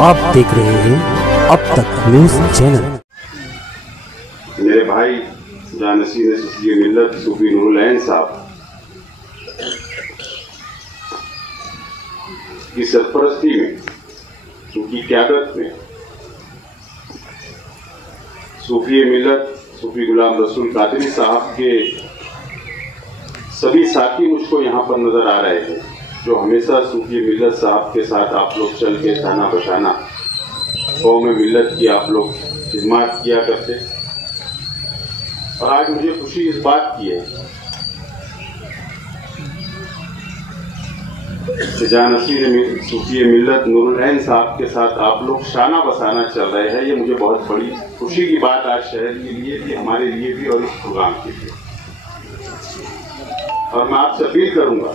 आप देख रहे हैं अब तक न्यूज चैनल। मेरे भाई जानसी ने मिल्लत सूफी नूरुल ऐन साहब की सरपरस्ती में, उनकी क़यादत में सूफी मिल्लत सूफी गुलाम रसूल कादरी साहब के सभी साथी मुझको यहाँ पर नजर आ रहे हैं, जो हमेशा सूफी मिल्लत साहब के साथ आप लोग चल के थाना बशाना कौम मिल्लत की आप लोग खिदमत किया करते। और आज मुझे खुशी इस बात की है कि जानसी ने सूफी मिल्लत नूरुल ऐन साहब के साथ आप लोग शाना बसाना चल रहे हैं। ये मुझे बहुत बड़ी खुशी की बात आज शहर के लिए भी, हमारे लिए भी और इस प्रोग्राम के लिए। और मैं आपसे अपील करूंगा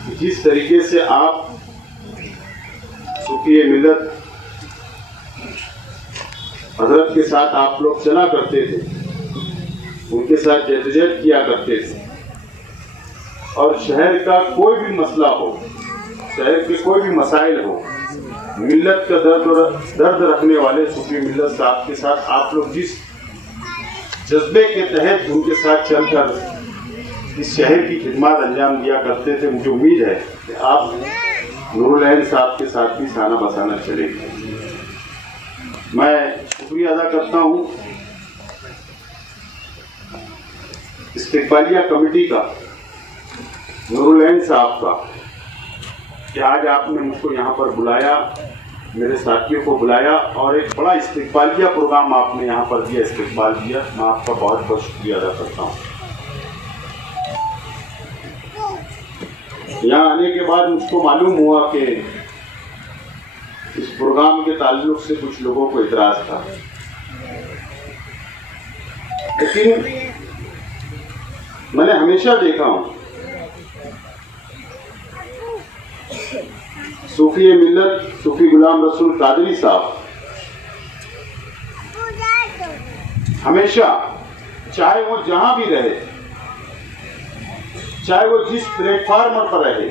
कि जिस तरीके से आप सूफी मिल्लत हजरत के साथ आप लोग चला करते थे, उनके साथ जद्दोजहद किया करते थे, और शहर का कोई भी मसला हो, शहर के कोई भी मसाइल हो, मिल्लत का दर्द रखने वाले सूफी मिल्लत साहब के साथ आप लोग जिस जज्बे के तहत उनके साथ चलकर इस शहर की खिदमत अंजाम दिया करते थे, मुझे उम्मीद है कि आप नूरुल ऐन साहब के साथ भी शाना बसाना चलेंगे। मैं शुक्रिया अदा करता हूं इस्तिकबालिया कमेटी का, नूरुल ऐन साहब का, कि आज आपने मुझको यहाँ पर बुलाया, मेरे साथियों को बुलाया और एक बड़ा इस्तिकबालिया प्रोग्राम आपने यहाँ पर दिया, इस्तिकबाल दिया। मैं आपका बहुत बहुत शुक्रिया अदा करता हूँ। यहाँ आने के बाद मुझको मालूम हुआ कि इस प्रोग्राम के ताल्लुक से कुछ लोगों को इतराज था, लेकिन मैंने हमेशा देखा हूं सूफी मिल्लत सूफी गुलाम रसूल कादरी साहब हमेशा, चाहे वो जहां भी रहे, चाहे वो जिस प्लेटफॉर्म पर रहे,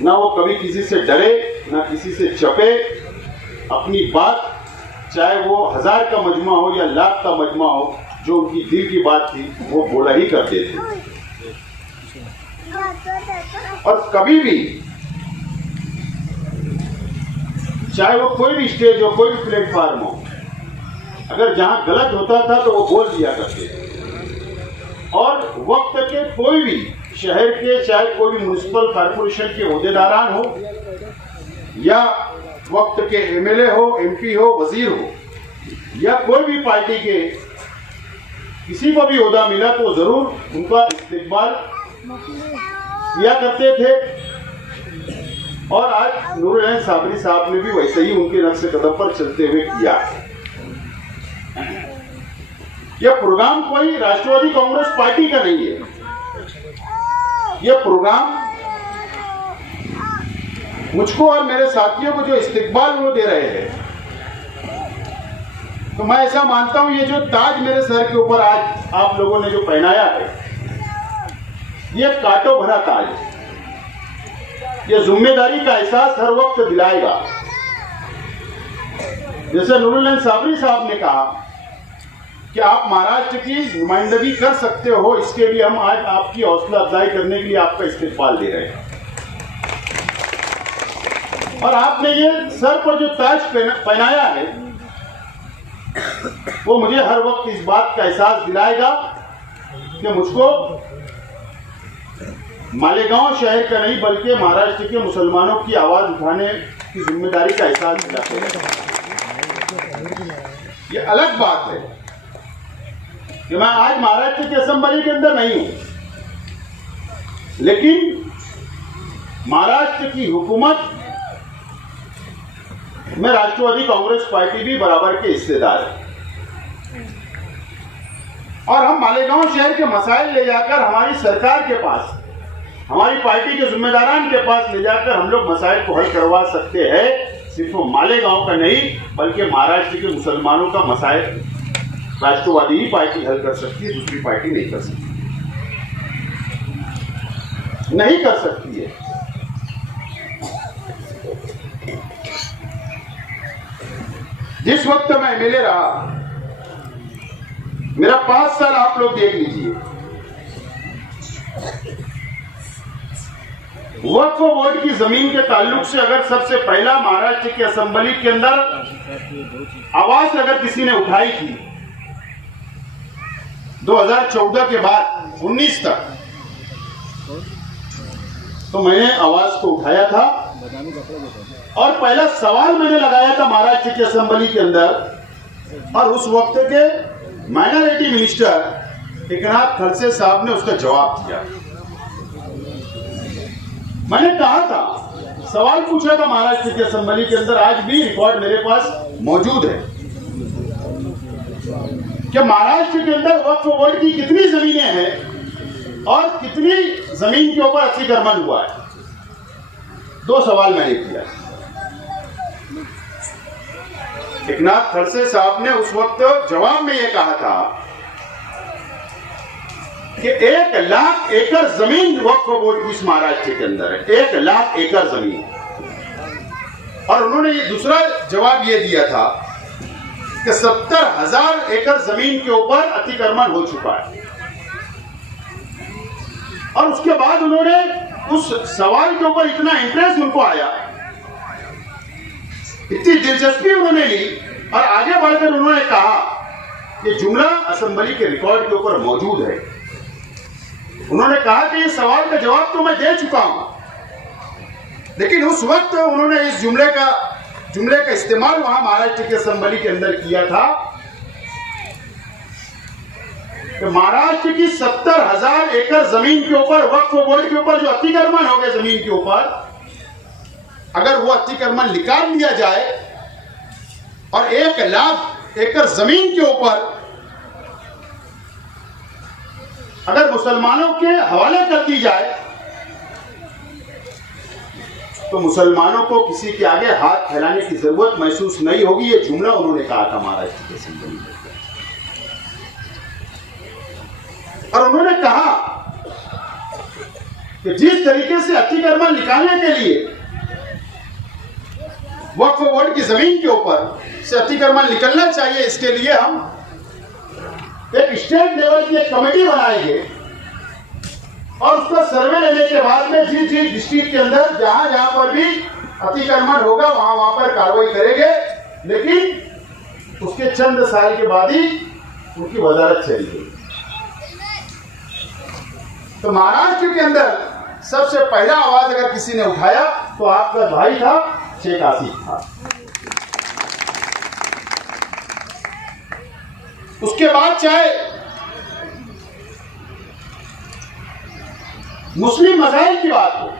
ना वो कभी किसी से डरे, ना किसी से चपे। अपनी बात, चाहे वो 1000 का मजमा हो या लाख का मजमा हो, जो उनकी दिल की बात थी वो बोला ही करते थे। और कभी भी, चाहे वो कोई भी स्टेज हो, कोई भी प्लेटफॉर्म हो, अगर जहां गलत होता था तो वो बोल दिया करते थे। और वक्त के कोई भी शहर के, चाहे कोई भी म्युनिसिपल कॉर्पोरेशन के ओहदेदारान हो या वक्त के एमएलए हो, एमपी हो, वजीर हो, या कोई भी पार्टी के किसी को भी ओहदा मिला तो जरूर उनका इस्तेकबाल किया करते थे। और आज नूरुल ऐन साबरी साहब ने भी वैसे ही उनके नक्शे कदम पर चलते हुए किया। यह प्रोग्राम कोई राष्ट्रवादी कांग्रेस पार्टी का नहीं है, यह प्रोग्राम मुझको और मेरे साथियों को जो इस्तिकबाल वो दे रहे हैं, तो मैं ऐसा मानता हूं ये जो ताज मेरे सर के ऊपर आज आप लोगों ने जो पहनाया है, ये कांटों भरा ताज है। ये जिम्मेदारी का एहसास हर वक्त दिलाएगा। जैसे नूरुल ऐन साबरी साहब ने कहा कि आप महाराष्ट्र की नुमाइंदगी कर सकते हो, इसके लिए हम आज आपकी हौसला अफजाई करने के लिए आपका इस्तेकबाल दे रहे हैं। और आपने ये सर पर जो ताज पहनाया है, वो मुझे हर वक्त इस बात का एहसास दिलाएगा कि मुझको मालेगांव शहर का नहीं बल्कि महाराष्ट्र के मुसलमानों की आवाज उठाने की जिम्मेदारी का एहसास दिलाते हैं। ये अलग बात है कि मैं आज महाराष्ट्र की असेंबली के अंदर नहीं हूं, लेकिन महाराष्ट्र की हुकूमत में राष्ट्रवादी कांग्रेस पार्टी भी बराबर के हिस्सेदार है। और हम मालेगांव शहर के मसाइल ले जाकर हमारी सरकार के पास, हमारी पार्टी के जिम्मेदारान के पास ले जाकर हम लोग मसाइल को हल करवा सकते हैं। सिर्फ मालेगांव का नहीं बल्कि महाराष्ट्र के मुसलमानों का मसाइल राष्ट्रवादी ही पार्टी हल कर सकती है, दूसरी पार्टी नहीं कर सकती, नहीं कर सकती है। जिस वक्त मैं एमएलए रहा, मेरा 5 साल आप लोग देख लीजिए, वक्फ बोर्ड की जमीन के ताल्लुक से अगर सबसे पहला महाराष्ट्र की असेंबली के अंदर आवाज अगर किसी ने उठाई थी 2014 के बाद 19 तक, तो मैंने आवाज को उठाया था और पहला सवाल मैंने लगाया था महाराष्ट्र की असेंबली के अंदर, और उस वक्त के माइनॉरिटी मिनिस्टर एकनाथ खड़से साहब ने उसका जवाब दिया। मैंने कहा था, सवाल पूछा था महाराष्ट्र की असेंबली के अंदर, आज भी रिकॉर्ड मेरे पास मौजूद है कि महाराष्ट्र के अंदर वक्फ बोर्ड की कितनी जमीनें हैं और कितनी जमीन के ऊपर अतिक्रमण हुआ है। 2 सवाल मैंने किया। एकनाथ खड़से साहब ने उस वक्त जवाब में यह कहा था कि 1 लाख एकड़ जमीन वक्फ बोर्ड की इस महाराष्ट्र के अंदर है, 1 लाख एकड़ जमीन। और उन्होंने ये दूसरा जवाब ये दिया था कि 70,000 एकड़ जमीन के ऊपर अतिक्रमण हो चुका है। और उसके बाद उन्होंने उस सवाल के ऊपर इतना इंटरेस्ट उनको आया, इतनी दिलचस्पी उन्होंने ली और आगे बढ़कर उन्होंने कहा कि जुमला असेंबली के रिकॉर्ड के ऊपर मौजूद है। उन्होंने कहा कि ये सवाल का जवाब तो मैं दे चुका हूं, लेकिन उस वक्त उन्होंने इस जुमले का इस्तेमाल वहां महाराष्ट्र की असेंबली के अंदर किया था कि महाराष्ट्र की 70,000 एकड़ जमीन के ऊपर वक्फ बोर्ड के ऊपर जो अतिक्रमण हो गए जमीन के ऊपर, अगर वो अतिक्रमण निकाल लिया जाए और 1 लाख एकड़ जमीन के ऊपर अगर मुसलमानों के हवाले कर दी जाए तो मुसलमानों को किसी के आगे हाथ फैलाने की जरूरत महसूस नहीं होगी। ये जुमला उन्होंने कहा था महाराष्ट्र के असेंबली में। और उन्होंने कहा कि जिस तरीके से अतिक्रमण निकालने के लिए वक्फ बोर्ड की जमीन के ऊपर से अतिक्रमण निकलना चाहिए, इसके लिए हम एक स्टेट लेवल की एक कमेटी बनाएंगे और उसका सर्वे लेने के बाद में जिस डिस्ट्रिक्ट के अंदर जहां पर भी अतिक्रमण होगा वहां पर कार्रवाई करेंगे, लेकिन उसके चंद साल के बाद ही उनकी वजारत चलेगी। तो महाराष्ट्र के अंदर सबसे पहला आवाज अगर किसी ने उठाया तो आपका भाई था, शेख आसिफ था। उसके बाद चाहे मुस्लिम मसाइल की बात हो,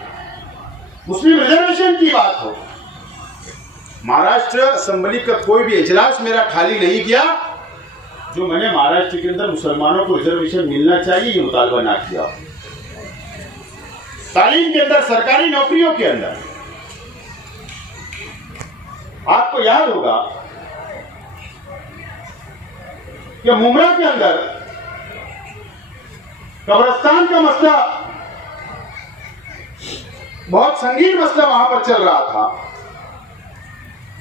मुस्लिम रिजर्वेशन की बात हो, महाराष्ट्र असेंबली का कोई भी इजलास मेरा खाली नहीं गया जो मैंने महाराष्ट्र के अंदर मुसलमानों को रिजर्वेशन मिलना चाहिए ये मुतालबा ना किया। तालीम के अंदर, सरकारी नौकरियों के अंदर, आपको याद होगा कि मुमरा के अंदर कब्रिस्तान का मसला बहुत संगीन मसला वहां पर चल रहा था।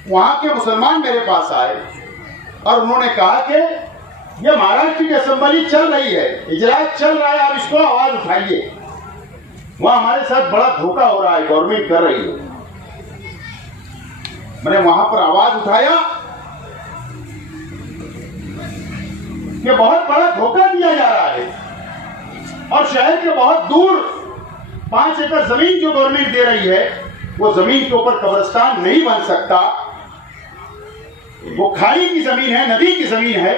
वहां के मुसलमान मेरे पास आए और उन्होंने कहा कि ये महाराष्ट्र की असेंबली चल रही है, इजलास चल रहा है, आप इसको आवाज उठाइए, वहां हमारे साथ बड़ा धोखा हो रहा है, गवर्नमेंट कर रही है। मैंने वहां पर आवाज उठाया कि बहुत बड़ा धोखा दिया जा रहा है और शहर के बहुत दूर 5 एकड़ जमीन जो गवर्नमेंट दे रही है वो जमीन के ऊपर कब्रिस्तान नहीं बन सकता, वो खाड़ी की जमीन है, नदी की जमीन है,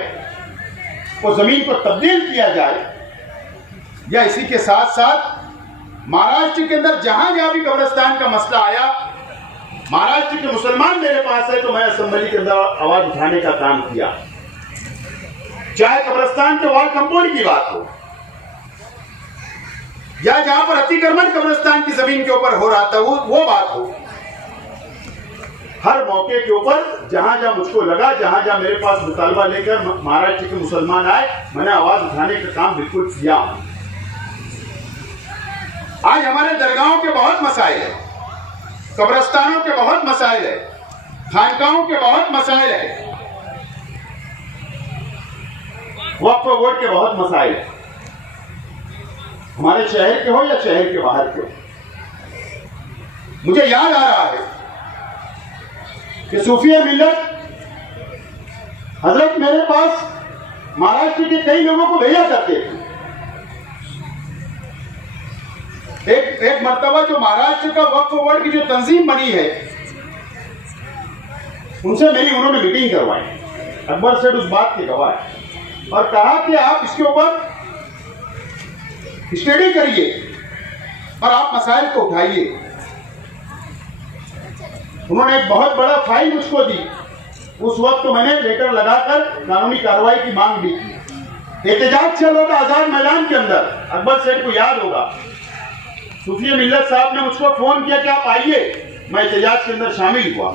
वो जमीन को तब्दील किया जाए। या इसी के साथ साथ महाराष्ट्र के अंदर जहां जहां भी कब्रिस्तान का मसला आया, महाराष्ट्र के मुसलमान मेरे पास है तो मैं असेंबली के अंदर आवाज उठाने का काम किया। चाहे कब्रिस्तान के वॉल कंपाउंड की बात हो या जहां पर अतिक्रमण कब्रिस्तान की जमीन के ऊपर हो रहा था वो बात हो, हर मौके के ऊपर जहां जहां मुझको लगा, जहां जहां मेरे पास मुतालबा लेकर महाराष्ट्र के मुसलमान आए, मैंने आवाज उठाने का काम बिल्कुल किया। आज हमारे दरगाहों के बहुत मसाइल है, कब्रिस्तानों के बहुत मसाइल है, खानकाहों के बहुत मसाइल है, वक्फ बोर्ड के बहुत मसाइल हैं, हमारे शहर के हो या शहर के बाहर के हो। मुझे याद आ रहा है कि सूफिया मिल्लत हजरत मेरे पास महाराष्ट्र के कई लोगों को भेजा करते थे। एक मर्तबा जो महाराष्ट्र का वक्फ बोर्ड की जो तंजीम बनी है, उनसे उन्होंने मीटिंग करवाई। अकबर सेठ उस बात के गवाह है और कहा कि आप इसके ऊपर स्टडी करिए और आप मसाइल को उठाइए। उन्होंने एक बहुत बड़ा फाइल मुझको दी। उस वक्त तो मैंने लेटर लगाकर कानूनी कार्रवाई की मांग भी की। एहतजाज चल रहा था आजाद मैदान के अंदर, अकबर सेठ को याद होगा। सूफिया मिल्लत साहब ने मुझको फोन किया कि आप आइए। मैं एहतजाज के अंदर शामिल हुआ।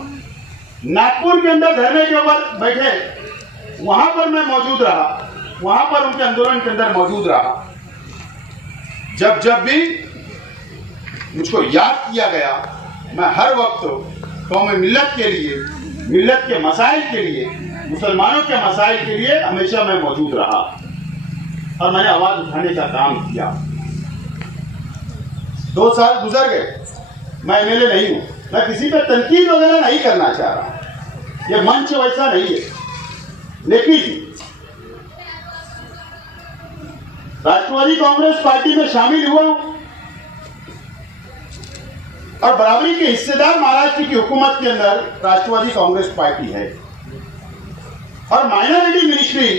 नागपुर के अंदर धरने के ऊपर बैठे, वहां पर मैं मौजूद रहा, वहां पर उनके आंदोलन के अंदर मौजूद रहा। जब जब भी मुझको याद किया गया, मैं हर वक्त कौम मिल्लत के लिए, मिल्लत के मसाइल के लिए, मुसलमानों के मसाइल के लिए हमेशा मैं मौजूद रहा और मैंने आवाज उठाने का काम किया। 2 साल गुजर गए, मैं एमएलए नहीं हूं, मैं किसी पे तनकीद वगैरह नहीं करना चाह रहा, ये मंच वैसा नहीं है। लेकिन राष्ट्रवादी कांग्रेस पार्टी में शामिल हुआ हूं और बराबरी के हिस्सेदार महाराष्ट्र की हुकूमत के अंदर राष्ट्रवादी कांग्रेस पार्टी है और माइनॉरिटी मिनिस्ट्री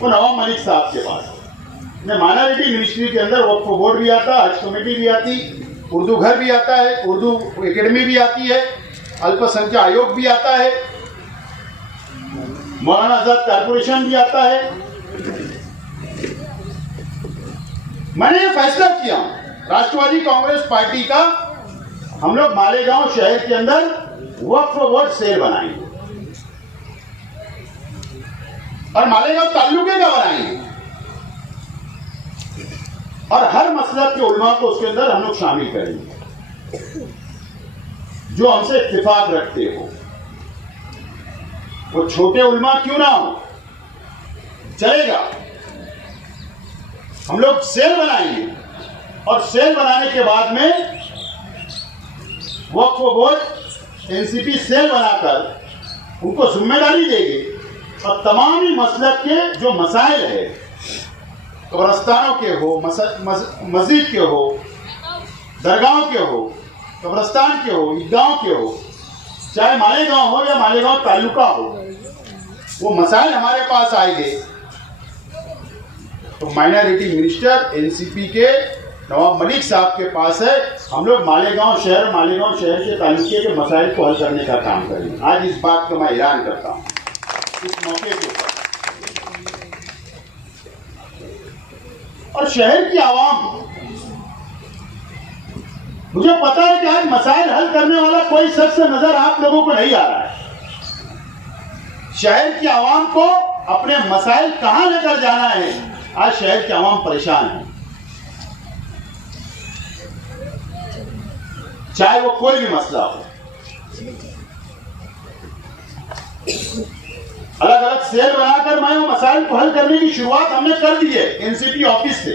वो नवाब मलिक साहब के पास है। माइनॉरिटी मिनिस्ट्री के अंदर वक्फ बोर्ड भी आता, हज कमेटी भी आती, उर्दू घर भी आता है, उर्दू एकेडमी भी आती है, अल्पसंख्यक आयोग भी आता है, मौलाना आजाद कारपोरेशन भी आता है। मैंने ये फैसला किया राष्ट्रवादी कांग्रेस पार्टी का, हम लोग मालेगांव शहर के अंदर वक्फ बोर्ड सेल बनाएंगे और मालेगांव ताल्लुके का बनाएंगे और हर मसलक के उलमा को उसके अंदर हम लोग शामिल करेंगे जो हमसे इत्तेफाक रखते हो। वो छोटे उलमा क्यों ना हो, चलेगा। हम लोग सेल बनाएंगे और सेल बनाने के बाद में वक्फ बोर्ड एनसीपी सेल बनाकर उनको जिम्मेदारी देंगे और तमाम ही मसलक के जो मसाइल है, कब्रस्तानों के हो, मस्जिद के हो, दरगाहों के हो, कब्रस्तान के हो, ईदगाहों के हो, चाहे मालेगांव हो या मालेगांव तालुका हो, वो मसाइल हमारे पास आएंगे तो माइनॉरिटी मिनिस्टर एनसीपी के नवाब मलिक साहब के पास है। हम लोग मालेगांव शहर के तालुके के मसाइल को हल करने का काम करेंगे। आज इस बात को मैं ऐलान करता हूं इस मौके के ऊपर। और शहर की आवाम, मुझे पता है कि आज मसाइल हल करने वाला कोई शख्स नजर आप लोगों को नहीं आ रहा है। शहर की आवाम को अपने मसाइल कहां लेकर जाना है, आज शहर की आवाम परेशान है। चाहे वो कोई भी मसला हो, अलग अलग सेल बनाकर मैं मसाइल को हल करने की शुरुआत हमने कर दी है एनसीपी ऑफिस से।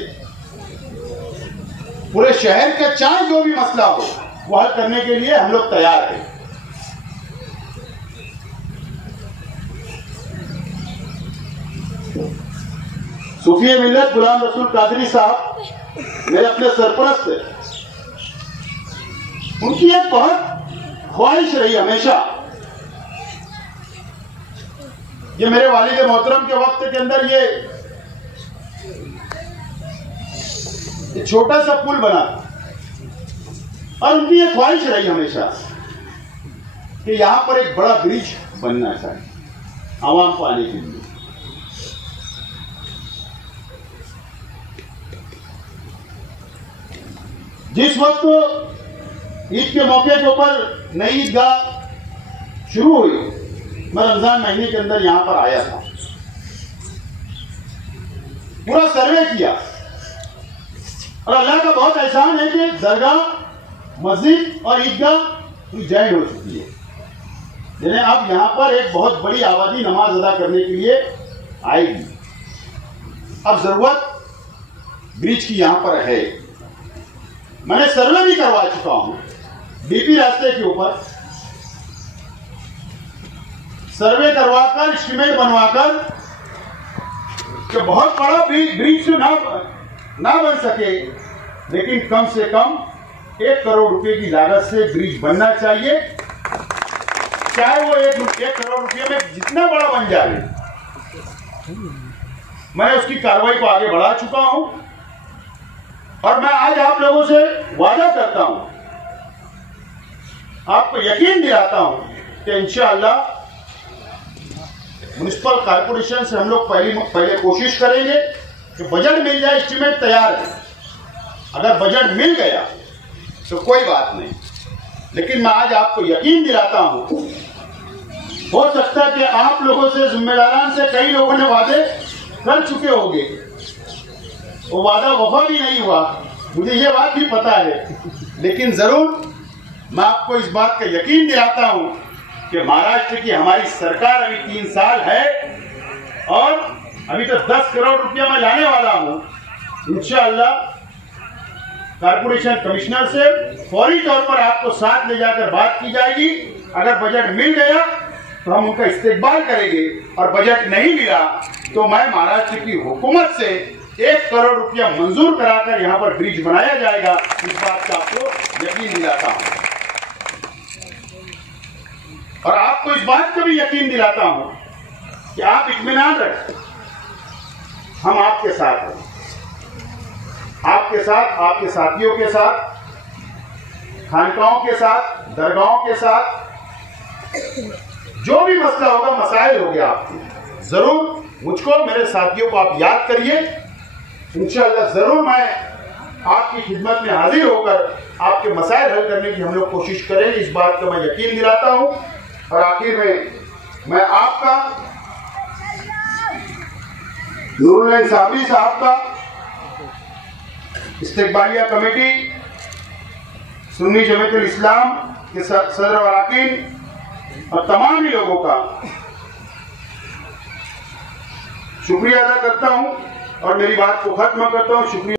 पूरे शहर के चाहे जो भी मसला हो वो हल करने के लिए हम लोग तैयार हैं। सूफिया मिल्लत गुलाम रसूल कादरी साहब मेरे अपने सरपरस्त है। उनकी एक बहुत ख्वाहिश रही हमेशा, ये मेरे वालिद मोहतरम के वक्त के अंदर ये छोटा सा पुल बना और उनकी ये ख्वाहिश रही हमेशा कि यहां पर एक बड़ा ब्रिज बनना चाहिए आवाम को आने के लिए। जिस वक्त ईद के मौके के ऊपर नई ईदगाह शुरू हुई, मैं रमजान महीने के अंदर यहां पर आया था, पूरा सर्वे किया और अल्लाह का बहुत एहसान है कि दरगाह, मस्जिद और ईदगाह जॉइन हो चुकी है, जिन्हें अब यहां पर एक बहुत बड़ी आबादी नमाज अदा करने के लिए आएगी। अब जरूरत ब्रिज की यहां पर है। मैंने सर्वे भी करवा चुका हूं डीपी रास्ते के ऊपर, सर्वे करवाकर एस्टीमेट बनवाकर कि बहुत बड़ा ब्रिज तो ना बन सके, लेकिन कम से कम 1 करोड़ रुपए की लागत से ब्रिज बनना चाहिए। चाहे वो 1 करोड़ रुपए में जितना बड़ा बन जाए, मैं उसकी कार्रवाई को आगे बढ़ा चुका हूं और मैं आज आप लोगों से वादा करता हूं, आपको यकीन दिलाता हूं कि इंशाअल्लाह म्युनिसिपल कॉर्पोरेशन से हम लोग पहले कोशिश करेंगे कि बजट मिल जाए। एस्टीमेट तैयार है, अगर बजट मिल गया तो कोई बात नहीं, लेकिन मैं आज आपको यकीन दिलाता हूं, हो सकता है कि आप लोगों से, जिम्मेदारान से कई लोगों ने वादे कर चुके होंगे, वो वादा वफा भी नहीं हुआ, मुझे ये बात भी पता है, लेकिन जरूर मैं आपको इस बात का यकीन दिलाता हूं कि महाराष्ट्र की हमारी सरकार अभी 3 साल है और अभी तो 10 करोड़ रुपया मैं लाने वाला हूं। इंशाअल्लाह कॉर्पोरेशन कमिश्नर से फौरी तौर पर आपको साथ ले जाकर बात की जाएगी। अगर बजट मिल गया तो हम उनका इस्तेकबाल करेंगे और बजट नहीं मिला तो मैं महाराष्ट्र की हुकूमत से 1 करोड़ रुपया मंजूर कराकर यहां पर ब्रिज बनाया जाएगा। इस बात का आपको यकीन दिलाता हूं और आपको इस बात का भी यकीन दिलाता हूं कि आप इत्मीनान रखें, हम आपके साथ हैं, आपके साथ, आपके साथियों के साथ, खानकाहों के साथ, दरगाहों के साथ, जो भी मसला होगा, मसाइल हो गया आपके, जरूर मुझको, मेरे साथियों को आप याद करिए। इंशाअल्लाह जरूर मैं आपकी खिदमत में हाजिर होकर आपके मसाइल हल करने की हम लोग कोशिश करेंगे, इस बात का मैं यकीन दिलाता हूं। और आखिर में मैं आपका नूरुल साबरी साहब का, इस्तेकबालिया कमेटी, सुन्नी जमात इस्लाम के सदर और अरकान और तमाम ही लोगों का शुक्रिया अदा करता हूं और मेरी बात को खत्म करता हूं। शुक्रिया।